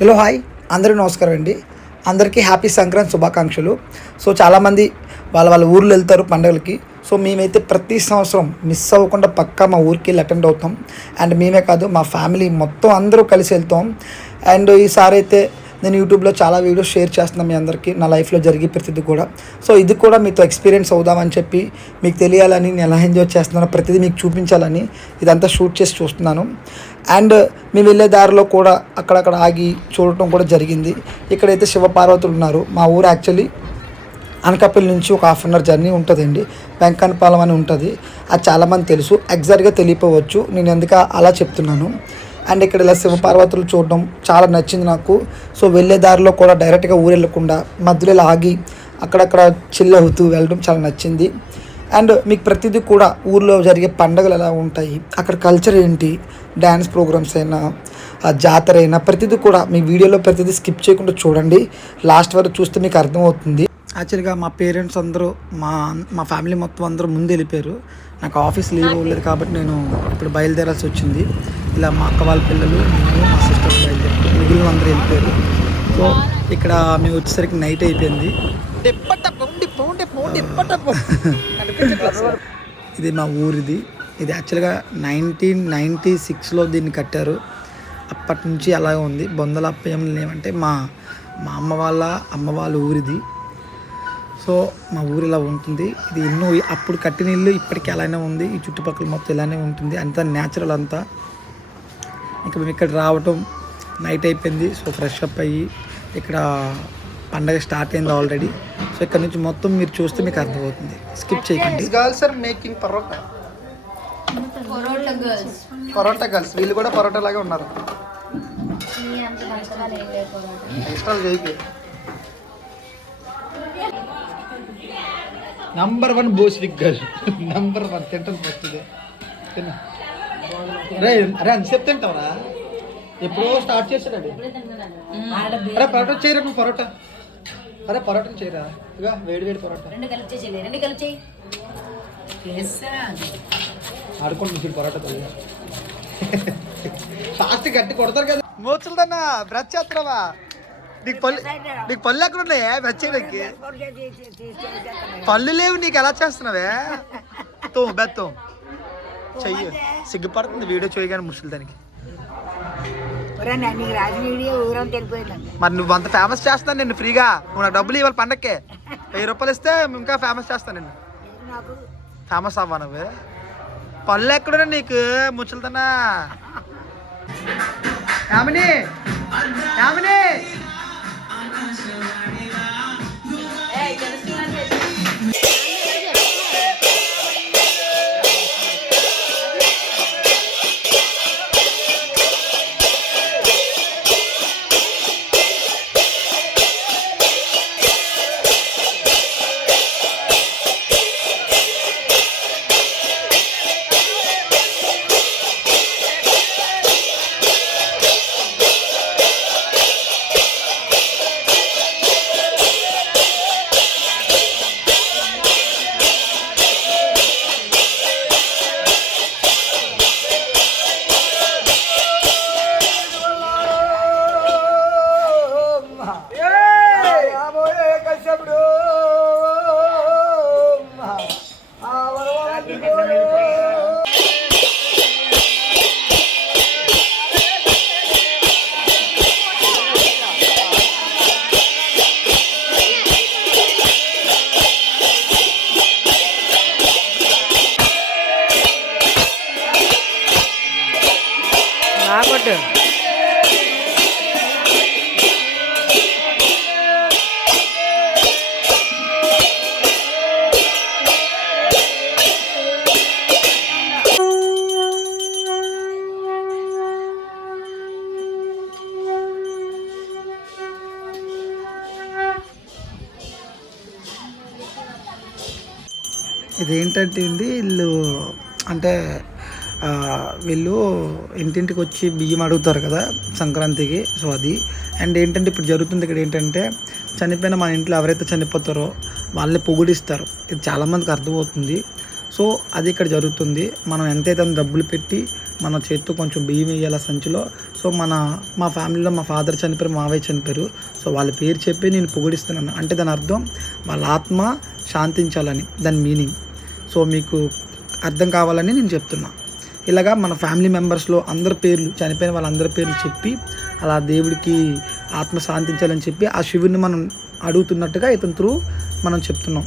Hello hi అందరికీ నమస్కారం అండి. అందరికీ హ్యాపీ సంక్రాంతి శుభాకాంక్షలు. సో చాలామంది వాళ్ళ ఊర్లు వెళ్తారు పండుగలకి. సో మేమైతే ప్రతి సంవత్సరం మిస్ అవ్వకుండా పక్కా మా ఊరికి వెళ్ళి అటెండ్ అవుతాం. అండ్ మేమే కాదు, మా ఫ్యామిలీ మొత్తం అందరూ కలిసి వెళ్తాం. అండ్ ఈసారి అయితే నేను యూట్యూబ్లో చాలా వీడియోస్ షేర్ చేస్తున్నాను మీ అందరికీ, నా లైఫ్లో జరిగే ప్రతిదీ కూడా. సో ఇది కూడా మీతో ఎక్స్పీరియన్స్ అవుదామని చెప్పి, మీకు తెలియాలని, నేను ఎలా ఎంజాయ్ చేస్తున్నానో ప్రతిదీ మీకు చూపించాలని ఇదంతా షూట్ చేసి చూస్తున్నాను. అండ్ మేము వెళ్ళే దారిలో కూడా అక్కడక్కడ ఆగి చూడటం కూడా జరిగింది. ఇక్కడైతే శివపార్వతులు ఉన్నారు. మా ఊరు యాక్చువల్లీ అనకాపల్లి నుంచి ఒక 1/2 hour జర్నీ ఉంటుందండి. వెంకన్నపాలెం అని ఉంటుంది. అది చాలామంది తెలుసు, ఎగ్జాక్ట్గా తెలియపోవచ్చు, నేను ఎందుకు అలా చెప్తున్నాను. అండ్ ఇక్కడ ఇలా శివపార్వతులు చూడడం చాలా నచ్చింది నాకు. సో వెళ్ళే దారిలో కూడా డైరెక్ట్గా ఊరు వెళ్ళకుండా మధ్యలో ఇలా ఆగి అక్కడక్కడ చిల్ అవుతూ వెళ్ళడం చాలా నచ్చింది. అండ్ మీకు ప్రతిదీ కూడా ఊర్లో జరిగే పండుగలు ఎలా ఉంటాయి, అక్కడ కల్చర్ ఏంటి, డ్యాన్స్ ప్రోగ్రామ్స్ అయినా జాతర అయినా ప్రతిదీ కూడా మీ వీడియోలో ప్రతిదీ స్కిప్ చేయకుండా చూడండి. లాస్ట్ వరకు చూస్తే మీకు అర్థమవుతుంది. యాక్చువల్గా మా పేరెంట్స్ అందరూ మా ఫ్యామిలీ మొత్తం అందరూ ముందు వెళ్ళిపోయారు. నాకు ఆఫీస్ లీవ్ అవ్వలేదు కాబట్టి నేను ఇప్పుడు బయలుదేరాల్సి వచ్చింది. ఇలా మా అక్క వాళ్ళ పిల్లలు, నేను, మా సిస్టర్స్ బయలుదేరారు, మిగిలిన అందరూ వెళ్ళిపోయారు. సో ఇక్కడ మేము వచ్చేసరికి నైట్ అయిపోయింది. ఇది మా ఊరిది. ఇది యాక్చువల్గా 1996లో దీన్ని కట్టారు. అప్పటి నుంచి అలాగే ఉంది. బొందలప్ప ఏం లేవంటే మా అమ్మ వాళ్ళ ఊరిది. సో మా ఊరు ఇలా ఉంటుంది. ఇది ఎన్నో అప్పుడు కట్టిన ఇల్లు ఇప్పటికీ అలానే ఉంది. ఈ చుట్టుపక్కల మొత్తం ఇలానే ఉంటుంది. అంతా న్యాచురల్ అంతా. ఇంకా మేము ఇక్కడ రావటం నైట్ అయిపోయింది. సో ఫ్రెష్ అప్ అయ్యి ఇక్కడ పండగ స్టార్ట్ అయింది ఆల్రెడీ. సో ఇక్కడ నుంచి మొత్తం మీరు చూస్తే మీకు అర్థమవుతుంది, స్కిప్ చేయకండి. Girls are making parotta girls. వీళ్ళు కూడా పరోటా లాగే ఉన్నారు. Number 1 బోస్విక్ girl. నంబర్ 1 తింటాను ఫస్ట్. అరే అంతసేపు తింటావరా? ఎప్పుడో స్టార్ట్ చేశాడు. అరే పరోటా చేయరా నువ్వు, పరోటా. అరే పరోటా చేయరా, ఇక వేడి పరోటా ఆడుకోండి. చూడు పరోటా ఫాస్ట్ గట్టి కొడతారు కదా. మోచులదన్నా బ్రష్ చేస్తున్నావా? నీకు పళ్ళు ఎక్కడ ఉన్నాయా బ్రష్ చేయడానికి? పళ్ళు లేవు నీకు, ఎలా చేస్తున్నావే? బెత్తం చెయ్యి. సిగ్గుపడుతుంది వీడియో చేయగానే ముసలి దానికి. మరి నువ్వు అంత ఫేమస్ చేస్తాను నిన్ను ఫ్రీగా. నువ్వు నాకు డబ్బులు ఇవ్వాలి పండక్కే. 1000 రూపాయలు ఇస్తే ఇంకా ఫేమస్ చేస్తాను నిన్ను. ఫేమస్ అవ్వా నువ్వు? పళ్ళు ఎక్కడున్నా నీకు ముసలిదన్నా? యామిని ఇదేంటంటే అండి, వీళ్ళు ఇంటింటికి వచ్చి బియ్యం అడుగుతారు కదా సంక్రాంతికి. సో అది. అండ్ ఏంటంటే ఇప్పుడు జరుగుతుంది ఇక్కడ ఏంటంటే, చనిపోయిన మన ఇంట్లో ఎవరైతే చనిపోతారో వాళ్ళని పొగిడిస్తారు. ఇది చాలామందికి అర్థమవుతుంది. సో అది ఇక్కడ జరుగుతుంది. మనం ఎంతైతే డబ్బులు పెట్టి మన చేతితో కొంచెం బియ్యం వేయాలి సంచిలో. సో మా ఫ్యామిలీలో మా ఫాదర్ చనిపోయారు, మావయ్య చనిపోయారు. సో వాళ్ళ పేరు చెప్పి నేను పొగిడిస్తున్నాను. అంటే దాని అర్థం వాళ్ళ ఆత్మ శాంతించాలని, దాని మీనింగ్. సో మీకు అర్థం కావాలని నేను చెప్తున్నా. ఇలాగా మన ఫ్యామిలీ మెంబర్స్లో అందరి పేర్లు, చనిపోయిన వాళ్ళందరి పేర్లు చెప్పి అలా దేవుడికి ఆత్మ శాంతించాలని చెప్పి ఆ శివుని మనం అడుగుతున్నట్టుగా ఇతని త్రూ మనం చెప్తున్నాం.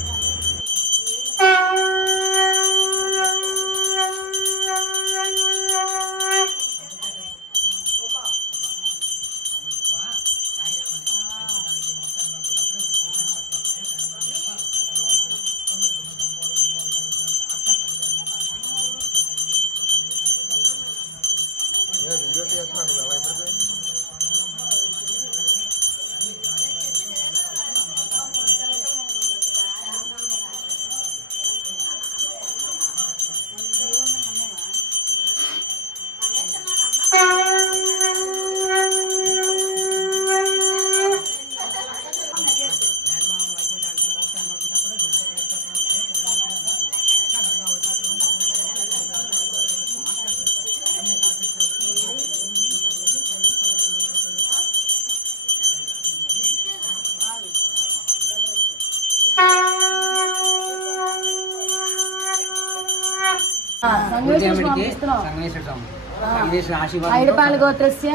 ఐడపాల గోత్రస్య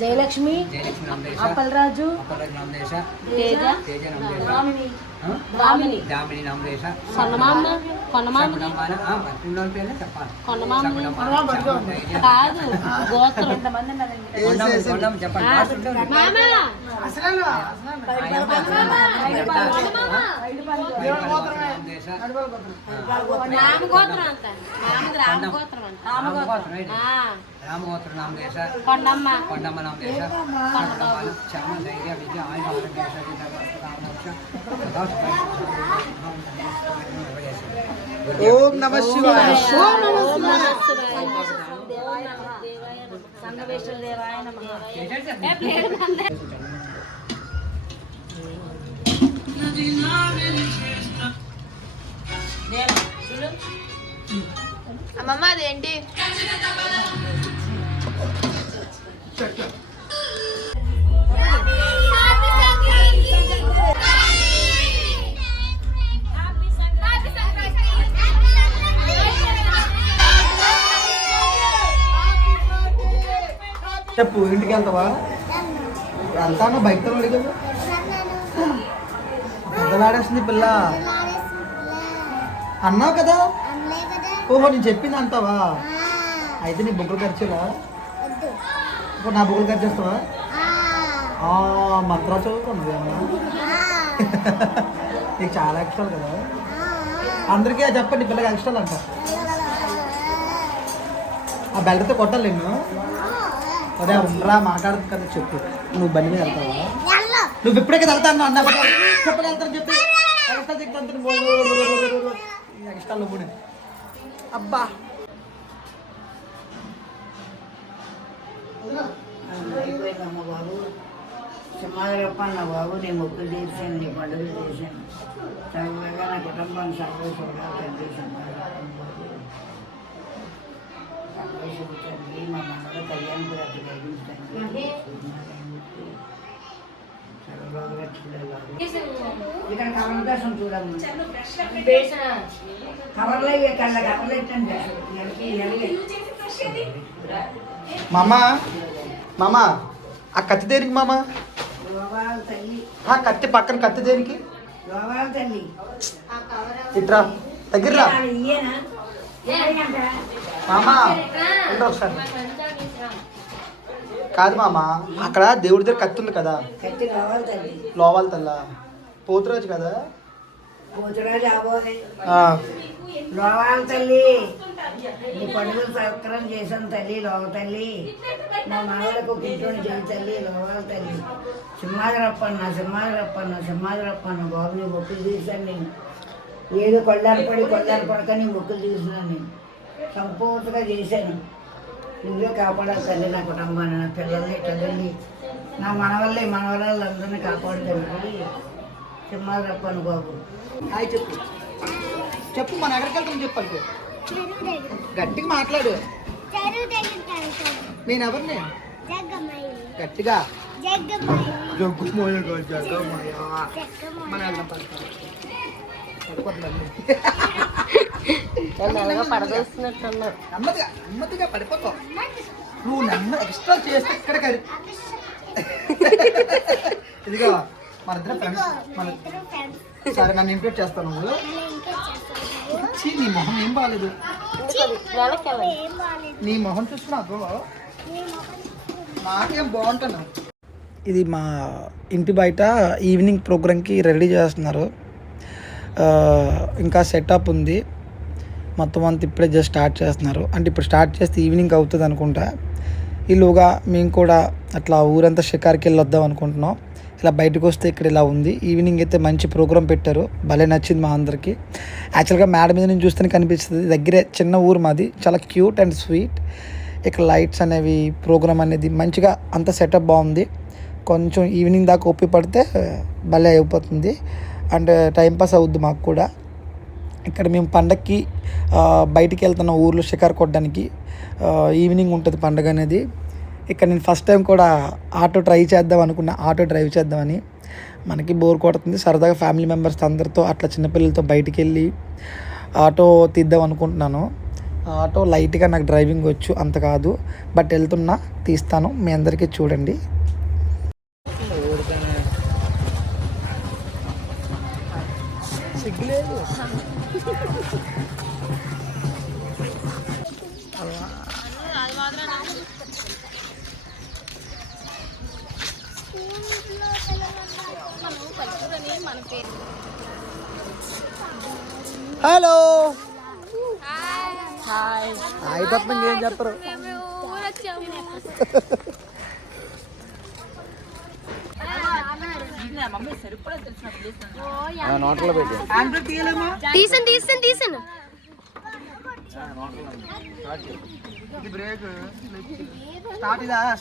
జయలక్ష్మి అప్పలరాజు దామిని కొన్నమామ కాదు గోత్రం రామగోత్రం నామదేశ కొండమ్మ నామదేశ క్షమ ధైర్య విద్య ఆయుధ ఓం నమః శివాయ. సంగవేశ్వర దేవాయ నమః. అమ్మమ్మ అదేంటి? చెప్పు, ఇంటికి వెళ్తావా? వెళ్తాను, బయటతో అడిగావు. పెద్దలాడేస్తుంది పిల్ల అన్నావు కదా. ఓహో, నేను చెప్పింది అంటావా? అయితే నీ బుగ్గలు ఖర్చులా? ఇప్పుడు నా బుగ్గలు ఖర్చు చేస్తావా? మంత్రా చదువుకున్నది అమ్మా. నీకు చాలా ఎక్స్ట్రాలు కదా. అందరికీ చెప్పండి, పిల్లకి ఎక్స్ట్రాలు అంట. ఆ బెల్ట్తో కొట్టాలి నిన్ను. అదే ఉండరా, మాట్లాడుతు కదా. చెప్పు, నువ్వు బండి మీద వెళ్తావా? నువ్వు ఇప్పుడే కదా వెళ్తాను అన్నా. చెప్పని వెళ్తాను చెప్పి ఎక్స్ట్రా దిగుతాను. ఎక్స్ట్రా నువ్వు అబ్బా. అయిపోయిందమ్మ బాబు, సింహాద్రప్పన్న బాబు, నేను మొక్కులు తీర్చాను, నీ పండుగలు చేశాను. సర్వగా నా కుటుంబాన్ని సర్వేశ్వరుగా తండ్రి సింహాద్రప్పన్న బాబు, సర్వేశ్వరు తండ్రి, మా మనలో కళ్యాణపురి అతి కలిగించండి. ఇక్కడ కవర్ కోసం చూడము, కవర్లో కళ్ళ కవర్లు ఎట్టండి. మామ ఆ కత్తి దేనికి మామ? గోవాల తల్లి. ఆ కత్తి పక్కన కత్తి దేనికి? గోవాల తల్లి. ఇట్రా దగ్గర ఇయ్యేనా మామ, ఒకసారి. కాదు మామ, అక్కడ దేవుడి దగ్గర కత్తి ఉంది కదా. కత్తి గోవాల తల్లి. లోవాల తల్లా? పోతురాజు కదా. పోతురాజు ఆబోయే. లోవాల తల్లి, నీ పండుగలు సక్రం చేశాను తల్లి. లోవ తల్లి, మా మనవలకు కింటోని చేయి తల్లి. లోవాల తల్లి, సింహాద్రప్పన్న బాబు, నీ మొక్కులు తీర్చాను నేను. ఏదో కొళ్ళారు పడక నీ మొక్కులు తీర్చినాను నేను. సంపూర్తిగా చేశాను. నువ్వే కాపాడాలి తల్లి నా కుటుంబాన్ని, నా పిల్లల్ని, తల్లిని, నా మనవరాళ్ళందరినీ కాపాడు తల్లి. సింహాద్రప్పన్న బాబు. హాయ్ చెప్పు, చెప్పు మన ఎక్కడికి వెళ్తాం చెప్పాలి. గట్టిగా మాట్లాడు. నేను ఎవరిని గట్టిగా జగ్గుమోయ మన వెళ్దాం పడదోస్తున్నట్టున్నారు. నెమ్మదిగా నెమ్మదిగా పడిపోతావు నువ్వు. నెమ్మది ఎక్స్ట్రా చేస్తే ఇక్కడ కరి ఇదిగో మన ఇద్దరు ఫ్రెండ్స్. మన సరే నన్ను ఇంప్రెస్ చేస్తాను. నువ్వు నీ మొహం ఏం బాగాలేదు. నీ మొహం చూసుకున్నాకు నాకేం బాగుంటాను. ఇది మా ఇంటి బయట ఈవినింగ్ ప్రోగ్రామ్కి రెడీ చేస్తున్నారు. ఇంకా సెటప్ ఉంది మొత్తం అంతా. ఇప్పుడే జస్ట్ స్టార్ట్ చేస్తున్నారు. అంటే ఇప్పుడు స్టార్ట్ చేస్తే ఈవినింగ్ అవుతుంది అనుకుంటా. ఈలోగా మేము కూడా అట్లా ఊరంతా షికార్కి వెళ్ళి వద్దాం అనుకుంటున్నాం. ఇలా బయటకు వస్తే ఇక్కడ ఇలా ఉంది. ఈవినింగ్ అయితే మంచి ప్రోగ్రామ్ పెట్టారు. భలే నచ్చింది మా అందరికీ. యాక్చువల్గా మేడ మీద నుంచి చూస్తేనే కనిపిస్తుంది. దగ్గరే చిన్న ఊరు మాది. చాలా క్యూట్ అండ్ స్వీట్. ఇక్కడ లైట్స్ అనేవి ప్రోగ్రామ్ అనేది మంచిగా అంత సెటప్ బాగుంది. కొంచెం ఈవినింగ్ దాకా ఓపి పడితే భలే అయిపోతుంది. అండ్ టైంపాస్ అవుద్ది మాకు కూడా. ఇక్కడ మేము పండగకి బయటికి వెళ్తున్నాం ఊర్లో షికారు కొట్టడానికి. ఈవినింగ్ ఉంటుంది పండగ అనేది. ఇక్కడ నేను ఫస్ట్ టైం కూడా ఆటో ట్రై చేద్దాం అనుకున్నా. ఆటో డ్రైవ్ చేద్దామని. మనకి బోర్ కొడుతుంది. సరదాగా ఫ్యామిలీ మెంబర్స్ అందరితో అట్లా చిన్నపిల్లలతో బయటికి వెళ్ళి ఆటో తీద్దాం అనుకుంటున్నాను. ఆటో లైట్గా నాకు డ్రైవింగ్ వచ్చు, అంత కాదు. బట్ వెళ్తున్నా, తీస్తాను. మీ అందరికీ చూడండి. సిగ్గులేదు. హలో హాయ్ తప్ప ఇంకేం చెప్పరు. తీసాను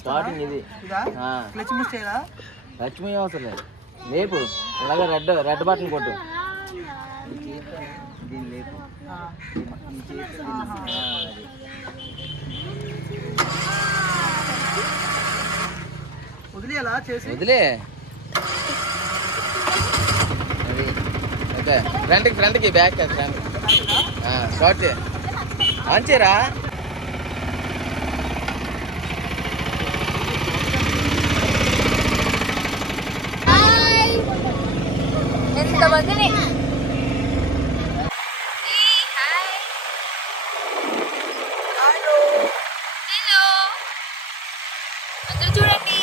స్టార్టింగ్ ఇది లక్ష్మీ అవసరం లేదు. లేపు అలాగే రెడ్ బటన్ కొట్టు. వదిలే ఓకే. ఫ్రంట్కి బ్యాక్ ఫ్రంట్ షార్ట్ అంచేరా. ఎంతమందిని చూడండి.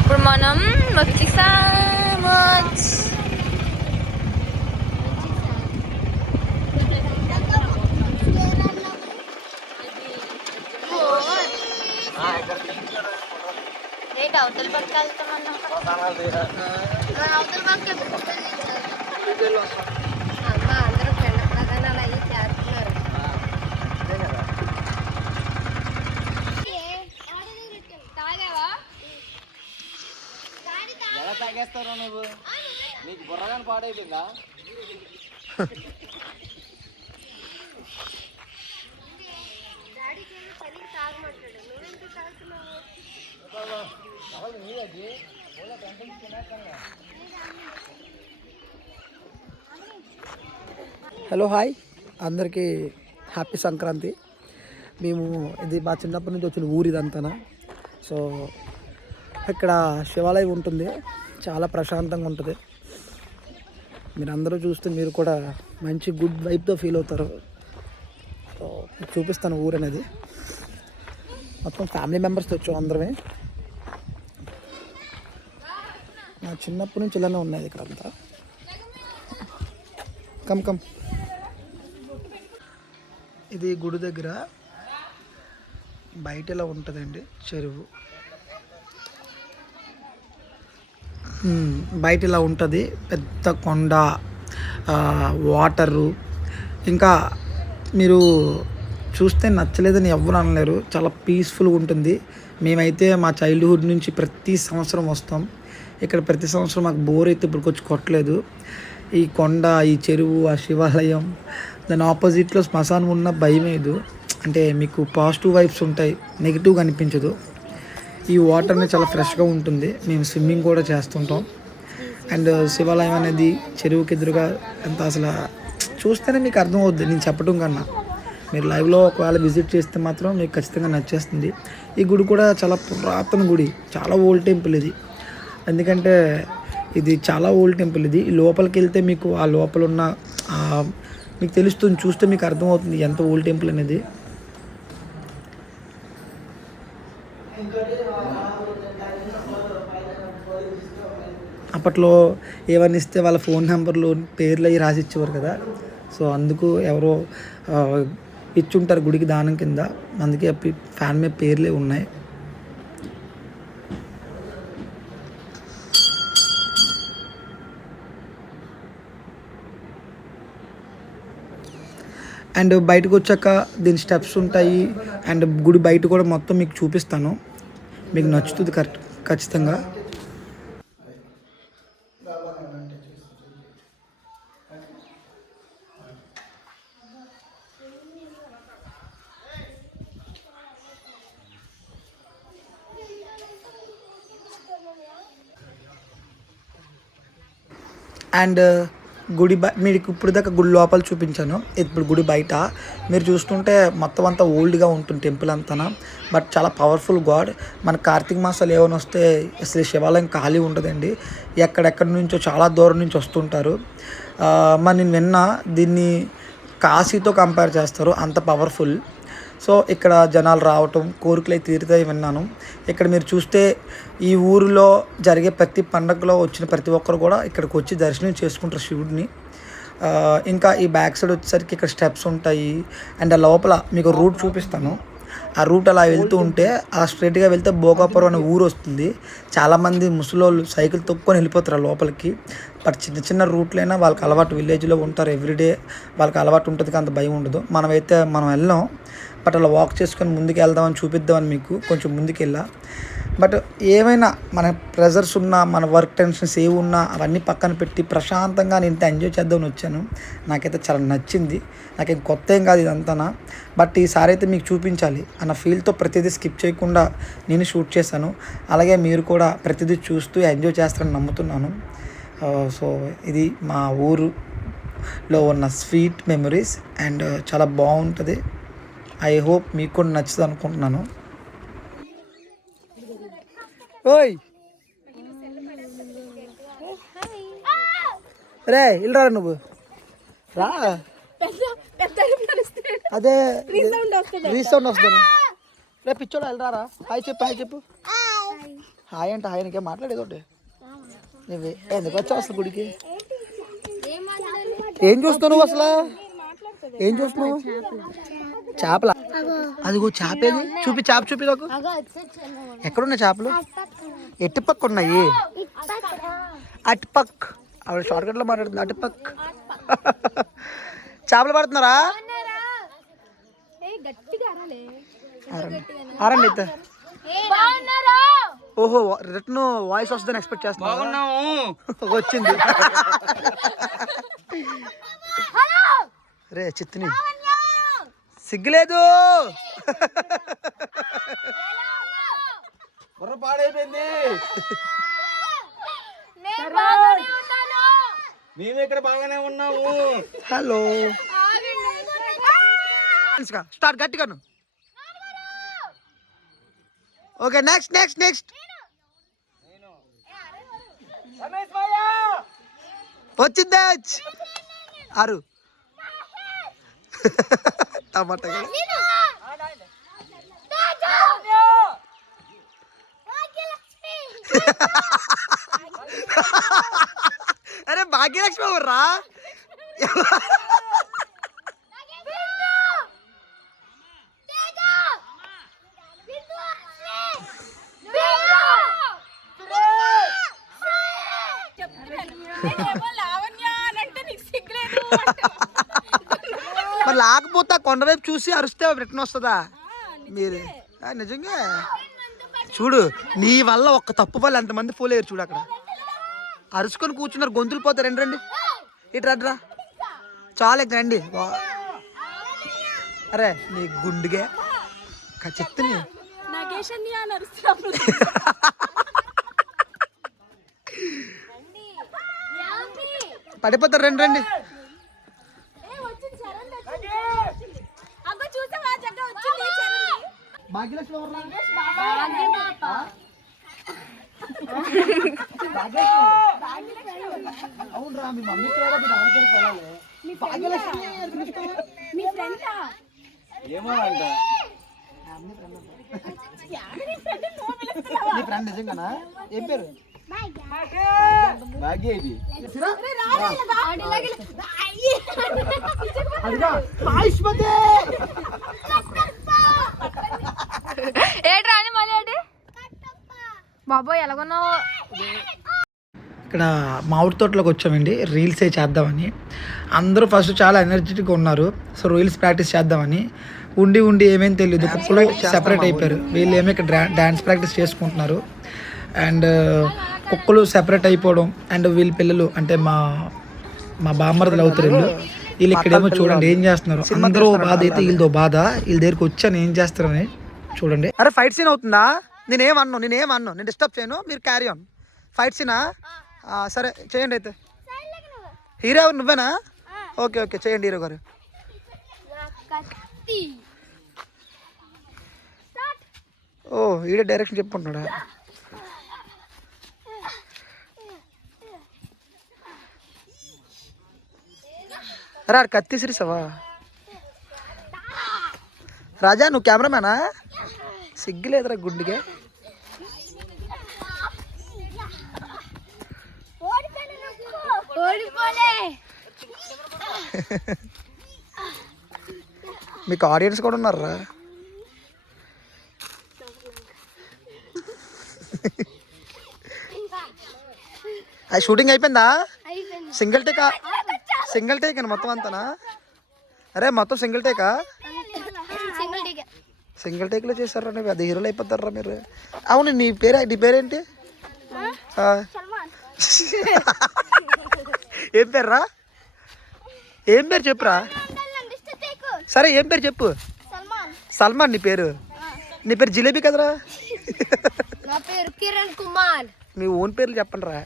ఇప్పుడు మనం వచ్చేసాము. అవతల పక్క వెళ్తామన్నా. అవతల పక్క అమ్మ అందరూ ఫ్రెండ్ అలా అయ్యి చేస్తున్నారు. ఎలా తాగేస్తారో నువ్వు? నీకు బుర్రగాని పాడైపోయిందా? హలో హాయ్ అందరికీ హ్యాపీ సంక్రాంతి. మేము ఇది మా చిన్నప్పటి నుంచి వచ్చిన ఊరు ఇదంతా. సో ఇక్కడ శివాలయం ఉంటుంది. చాలా ప్రశాంతంగా ఉంటుంది. మీరు అందరూ చూస్తే మీరు కూడా మంచి గుడ్ వైబ్తో ఫీల్ అవుతారు. సో చూపిస్తాను ఊరు అనేది. మొత్తం ఫ్యామిలీ మెంబర్స్తో వచ్చాం అందరమే. నా చిన్నప్పటి నుంచి ఇలానే ఉన్నది ఇక్కడ అంతా. కమ్ ఇది గుడి దగ్గర బయట ఇలా ఉంటుందండి చెరువు. బయట ఇలా ఉంటుంది. పెద్ద కొండ, వాటరు. ఇంకా మీరు చూస్తే నచ్చలేదని ఎవరు అనలేరు. చాలా పీస్ఫుల్గా ఉంటుంది. మేమైతే మా చైల్డ్హుడ్ నుంచి ప్రతి సంవత్సరం వస్తాం. ఇక్కడ ప్రతి సంవత్సరం మాకు బోర్ అయితే ఇప్పుడు కొంచెం కొట్టలేదు. ఈ కొండ, ఈ చెరువు, ఆ శివాలయం, దాని ఆపోజిట్లో శ్మశానం ఉన్న భయం లేదు. అంటే మీకు పాజిటివ్ వైబ్స్ ఉంటాయి, నెగిటివ్గా అనిపించదు. ఈ వాటర్ అనేది చాలా ఫ్రెష్గా ఉంటుంది. మేము స్విమ్మింగ్ కూడా చేస్తుంటాం. అండ్ శివాలయం అనేది చెరువుకి ఎదురుగా ఎంత అసలు చూస్తేనే మీకు అర్థమవుద్ది నేను చెప్పడం కన్నా. మీరు లైవ్లో ఒకవేళ విజిట్ చేస్తే మాత్రం మీకు ఖచ్చితంగా నచ్చేస్తుంది. ఈ గుడి కూడా చాలా పురాతన గుడి, చాలా ఓల్డ్ టెంపుల్ ఇది. ఎందుకంటే ఇది చాలా ఓల్డ్ టెంపుల్. ఇది లోపలికి వెళ్తే మీకు ఆ లోపల ఉన్న మీకు తెలుస్తుంది, చూస్తే మీకు అర్థమవుతుంది ఎంత ఓల్డ్ టెంపుల్ అనేది. అప్పట్లో ఏమన్నా ఇస్తే వాళ్ళ ఫోన్ నెంబర్లు, పేర్లు అవి రాసి ఇచ్చేవారు కదా. సో అందుకు ఎవరో ఇచ్చుంటారు గుడికి దానం కింద, అందుకే ఫ్యాన్ మీద పేర్లే ఉన్నాయి. అండ్ బయటకు వచ్చాక దీని స్టెప్స్ ఉంటాయి. అండ్ గుడి బయట కూడా మొత్తం మీకు చూపిస్తాను, మీకు నచ్చుతుంది ఖచ్చితంగా. అండ్ గుడి మీకు ఇప్పుడు దాకా గుడి లోపల చూపించాను, ఇప్పుడు గుడి బయట మీరు చూస్తుంటే మొత్తం అంతా ఓల్డ్గా ఉంటుంది టెంపుల్ అంతా. బట్ చాలా పవర్ఫుల్ గాడ్. మన కార్తీక మాసాలు ఏమైనా వస్తే అసలు శివాలయం ఖాళీ ఉండదండి. ఎక్కడెక్కడి నుంచో చాలా దూరం నుంచి వస్తుంటారు. మరి నేను విన్నా దీన్ని కాశీతో కంపేర్ చేస్తారు, అంత పవర్ఫుల్. సో ఇక్కడ జనాలు రావటం, కోరికలు అయితే తీరుతాయి విన్నాను. ఇక్కడ మీరు చూస్తే ఈ ఊరిలో జరిగే ప్రతి పండగలో వచ్చిన ప్రతి ఒక్కరు కూడా ఇక్కడికి వచ్చి దర్శనం చేసుకుంటారు శివుడిని. ఇంకా ఈ బ్యాక్ సైడ్ వచ్చేసరికి ఇక్కడ స్టెప్స్ ఉంటాయి. అండ్ ఆ లోపల మీకు రూట్ చూపిస్తాను. ఆ రూట్ అలా వెళ్తూ ఉంటే ఆ స్ట్రైట్గా వెళ్తే భోగాపురం అనే ఊరు వస్తుంది. చాలామంది ముసలోళ్ళు సైకిల్ తొక్కుని వెళ్ళిపోతారు ఆ లోపలికి. బట్ చిన్న చిన్న రూట్లైనా వాళ్ళకి అలవాటు, విలేజ్లో ఉంటారు ఎవ్రీడే, వాళ్ళకి అలవాటు ఉంటుంది, అంత భయం ఉండదు. మనం వెళ్ళాం, బట్ అలా వాక్ చేసుకొని ముందుకు వెళ్దామని చూపిద్దామని మీకు కొంచెం ముందుకు వెళ్ళా. బట్ ఏమైనా మన ప్రెజర్స్ ఉన్నా, మన వర్క్ టెన్షన్స్ ఏవి ఉన్నా అవన్నీ పక్కన పెట్టి ప్రశాంతంగా నేను ఇంత ఎంజాయ్ చేద్దామని వచ్చాను. నాకైతే చాలా నచ్చింది. నాకేం కొత్త ఏం కాదు ఇదంతా, బట్ ఈసారి అయితే మీకు చూపించాలి అన్న ఫీల్తో ప్రతిదీ స్కిప్ చేయకుండా నేను షూట్ చేశాను. అలాగే మీరు కూడా ప్రతిదీ చూస్తూ ఎంజాయ్ చేస్తారని నమ్ముతున్నాను. సో ఇది మా ఊరులో ఉన్న స్వీట్ మెమరీస్ అండ్ చాలా బాగుంటుంది. ఐ హోప్ మీకు కూడా నచ్చుతుంది అనుకుంటున్నాను. ఓయ్ రే ఇల్రా నువ్వు రా, అదే రీసౌండ్ వస్తాను. రే పిచ్చోడా వెళ్ళరారా, హాయ్ చెప్పు, హాయ్ చెప్పు. హాయ్ అంటే హాయ్, నీకేం మాట్లాడేదోటి. నువ్వే ఎందుకు వచ్చావు అసలు గుడికి? ఏం చూస్తున్నావు నువ్వు అసలు? ఏం చూస్తున్నావు? చేపల? అదిగో చేప ఏది చూపి, చేప చూపి నాకు. ఎక్కడున్నాయి చేపలు? ఎట్టుపక్క ఉన్నాయి. అటుపక్, ఆవిడ షార్ట్ కట్లో మాట్లాడుతుంది. అటుపక్ చేపలు పడుతున్నారా? ఆరండి అయితే. ఓహో రిటర్న్ వాయిస్ వస్తుందని ఎక్స్పెక్ట్ చేస్తున్నా. వచ్చింది. రే చిత్తుని సిగ్గులేదు, పాడైపోయింది. మేము ఇక్కడ బాగానే ఉన్నాము. హలో స్టార్ట్ గట్టిగా. Okay next next next. వచ్చిందా ఆరు టమాటా. అరే భాగ్యలక్ష్మి ఎవర్రా? మరి లేకపోతే కొండ వైపు చూసి అరిస్తే రిటర్న్ వస్తుందా? మీరు నిజంగా చూడు నీ వల్ల ఒక్క తప్పు వల్ల ఎంతమంది ఫోన్ అయ్యారు చూడు. అక్కడ అరుచుకొని కూర్చున్నారు, గొంతులు పోతారు. రండి రండి ఇటు రా చాలా ఇక రండి. అరే నీ గుండుగే చెప్తుని పడిపోతారు. రండి రండి. అవునరా మీ మమ్మీ పేరు ఏమో అంట నీ ఫ్రెండ్ నిజంగానా? ఏం పేరు? భాగ్య ఇది ఏట్రా అని మళ్ళీ బాబోయ్ ఎలాగొన్నావు? ఇక్కడ మామిడి తోటలోకి వచ్చామండి రీల్స్ చేద్దామని. అందరూ ఫస్ట్ చాలా ఎనర్జెటిక్గా ఉన్నారు. సో రీల్స్ ప్రాక్టీస్ చేద్దామని ఉండి ఉండి ఏమేమి తెలియదు, కుక్కలు సెపరేట్ అయిపోయారు. వీళ్ళు ఏమో ఇక్కడ డ్యాన్స్ ప్రాక్టీస్ చేసుకుంటున్నారు. అండ్ కుక్కలు సెపరేట్ అయిపోవడం అండ్ వీళ్ళ పిల్లలు అంటే మా బామ్మర్దలు అవుతారు వీళ్ళు ఇక్కడేమో చూడండి ఏం చేస్తున్నారు. అందరూ బాధ అయితే వీళ్ళతో బాధ. వీళ్ళ దగ్గరికి వచ్చాను ఏం చేస్తారని చూడండి. అరే ఫైట్ సీన్ అవుతుందా? నేనేమన్నా నేను డిస్టర్బ్ చేయను, మీరు క్యారీ ఆన్. ఫైట్ సీనా? సరే చేయండి. అయితే హీరో ఎవరు? నువ్వేనా? ఓకే ఓకే చేయండి హీరో గారు. ఓ ఈడే డైరెక్షన్ చెప్పుకుంటున్నాడా? రా కత్తి సిరిసవా రాజా, నువ్వు కెమెరామేనా? సిగ్గులేదురా గుండుగా. మీకు ఆడియన్స్ కూడా ఉన్నారా? అది షూటింగ్ అయిపోయిందా? సింగిల్ టేక్ అని మొత్తం అంతానా? అరే మొత్తం సింగిల్ టేకా? సింగిల్ టేక్లో చేస్తారా? అది హీరోలు అయిపోతారా మీరు? అవును నీ పేరేంటి? ఏం పేర్రా? ఏం పేరు చెప్పురా? సరే ఏం పేరు చెప్పు. సల్మాన్. నీ పేరు జిలేబీ కదరా? నా పేరు కిరణ్ కుమార్. మీ ఓన్ పేర్లు చెప్పండి రా.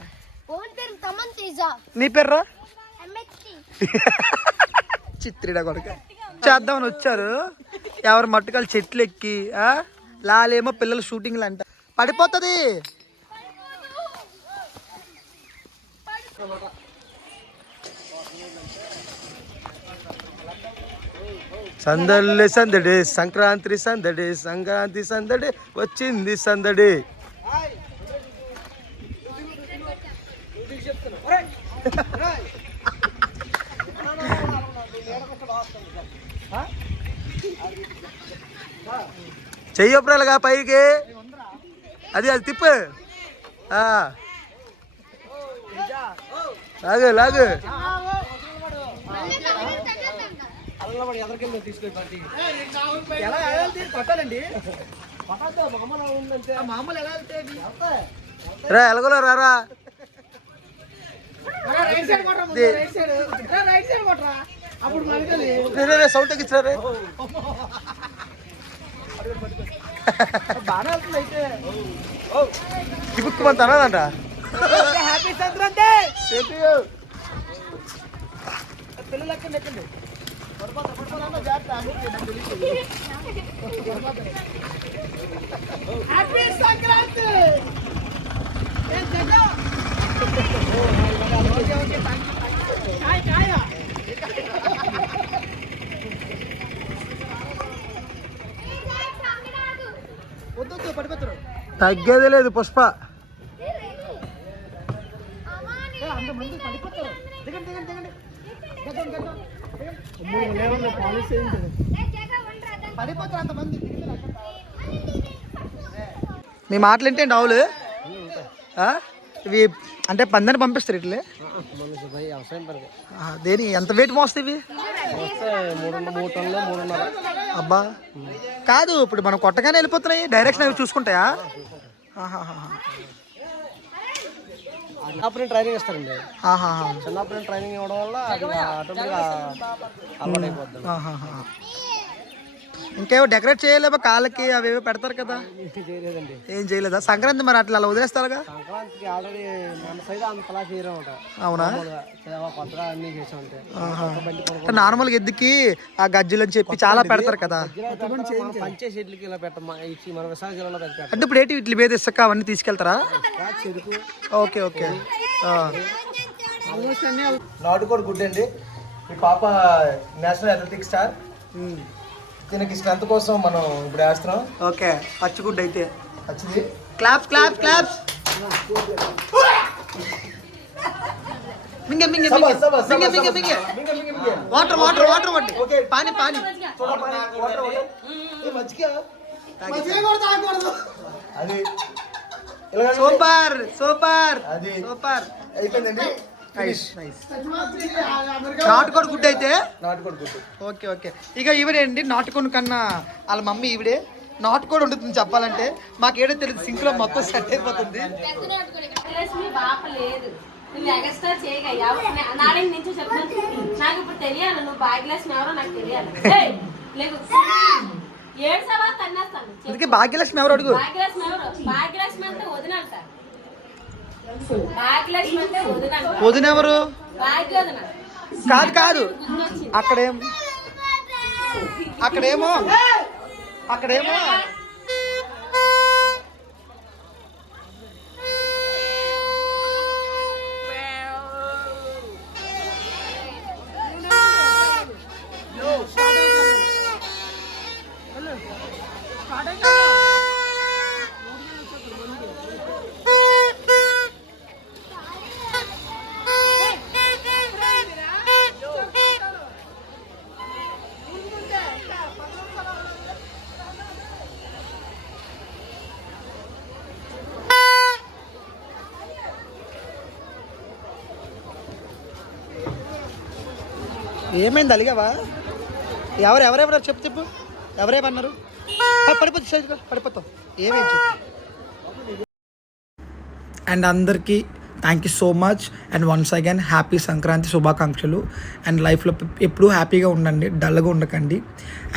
ఓన్ పేరు తమన్ తేజ. నీ పేర్రా? ఎంఎక్టీ. చిత్రిడా కొడుక చేద్దామని వచ్చారు. ఎవరు మట్టుకాలు చెట్లు ఎక్కి లాలేమో పిల్లలు షూటింగ్లు అంట. పడిపోతుంది. సందడి సందడి సంక్రాంతి సందడి వచ్చింది సందడి. చెయ్యొప్పరాలుగా పైకి అది తిప్పు. లాగు రా ఎలాగోలా రారా. సౌండ్ తగ్గించారే. బాగా వెళ్తుంది అయితే చిపుక్కుమంత అన్నదంట. హ్యాపీ సంక్రాంతి. పిల్లలు ఎక్కండి ఎక్కండి. హ్యాపీ సంక్రాంతి. తగ్గేది లేదు పుష్ప. మీ మాటలు ఏంటండి ఆవులు? ఇవి అంటే పందాన్ని పంపిస్తారు ఇట్లే మనిషి పోయి వ్యవసాయం పనికి దేని ఎంత వెయిట్ మోస్తాయి ఇవి వస్తే 3 టన్నులు 3.5. అబ్బా కాదు ఇప్పుడు మనం కొట్టగానే వెళ్ళిపోతున్నాయి డైరెక్షన్ అవి చూసుకుంటాయా చిన్నప్పుడు ట్రైనింగ్ ఇస్తారండి. ఆహాహా. చిన్నప్పుడు ట్రైనింగ్ ఇవ్వడం వల్ల అది ఆటోమేటిక్గా అలవాటు అయిపోద్ది. ఇంకేవో డెకరేట్ చేయలేవా కాళ్ళకి అవేవో పెడతారు కదా చేయలేదండి. ఏం చేయలేదా సంక్రాంతి మరి అట్లా అలా వదిలేస్తారుగా సంక్రాంతికి ఆల్రెడీ మన సైడ్ అంతలా చేయరమాట. అవునా కొత్తగా అన్ని చేసాం అంటే నార్మల్గా ఎద్దుకి ఆ గజ్జలు అని చెప్పి చాలా పెడతారు కదా పంచే షెడ్లకి ఇలా పెట్టమా ఇచ్చి మన విశాఖ జిల్లాలో పెట్టారు. అంటే ఇప్పుడు ఏంటి వీటి మీద ఇసుక అవన్నీ తీసుకెళ్తారా చెరుకు ఓకే ఓకే నాటుకోడి గుడ్ అండి. మీ పాప నేషనల్ అథ్లెటిక్స్ స్టార్. దీనికి స్ట్రెంత్ కోసం మనం ఇప్పుడు వేస్తున్నాం. ఓకే పచ్చిగుడ్డు అయితే వచ్చింది. క్లాప్స్ క్లాప్స్ క్లాప్స్ మింగే మింగే మింగే మింగే మింగే మింగే వాటర్ వాటర్ వాటర్ వడ్డీ పాని పాని అది సూపర్ సూపర్ అది సూపర్ అయిపోయిందండి. నాటుకోడి గుడ్డు అయితే నాటుకోడి గుడ్. ఓకే ఓకే ఇక ఈవిడేండి నాటుకోడి కన్నా వాళ్ళ మమ్మీ ఈవిడే నాటుకోడి వండుతుంది చెప్పాలంటే మాకేడో తెలియదు సింక్ లో మొత్తం సెట్ అయిపోతుంది. బాప లేదు నువ్వు ఎగస్ట్రా చేయగా నాలుగు నుంచి చెప్తున్నాను నాకు ఇప్పుడు తెలియాలి నువ్వు భాగ్యలక్ష్మి ఎవరో నాకు తెలియాలి. లేదు 7 సవా తన్నేస్తాను. అందుకే భాగ్యలక్ష్మి ఎవరు అడుగు భాగ్యలక్ష్మి ఎవరు? భాగ్యలక్ష్మి అంటే వదినంట. భాగ్యలక్ష్మి అంటే వదినంట. వదిన ఎవరు భాగ్యోదన కాదు కాదు అక్కడేం అక్కడేమో అక్కడేమో ఏమైంది అలిగావా ఎవరెవరు చెప్పు చెప్పు ఎవరేమన్నారు పడిపోతు సైజుగా పడిపోతావు ఏమేం చెప్పు. అండ్ అందరికీ thank you so much and once again happy Sankranti శుభాకాంక్షలు. అండ్ లైఫ్లో ఎప్పుడూ హ్యాపీగా ఉండండి, డల్గా ఉండకండి.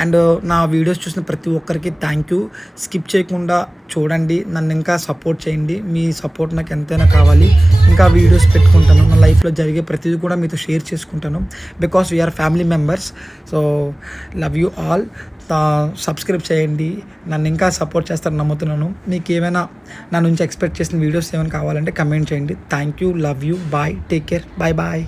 అండ్ నా వీడియోస్ చూసిన ప్రతి ఒక్కరికి థ్యాంక్ యూ. స్కిప్ చేయకుండా చూడండి, నన్ను ఇంకా సపోర్ట్ చేయండి. మీ సపోర్ట్ నాకు ఎంతైనా కావాలి. ఇంకా వీడియోస్ పెట్టుకుంటాను, నా లైఫ్లో జరిగే ప్రతిదీ కూడా మీతో షేర్ చేసుకుంటాను. Because we are family members. So love you all. Subscribe చేయండి, నన్ను ఇంకా సపోర్ట్ చేస్తారని నమ్ముతున్నాను. మీకు ఏమైనా నా నుంచి ఎక్స్పెక్ట్ చేసిన వీడియోస్ ఏమైనా కావాలంటే కమెంట్ చేయండి. Thank you, love you, bye, take care, bye bye.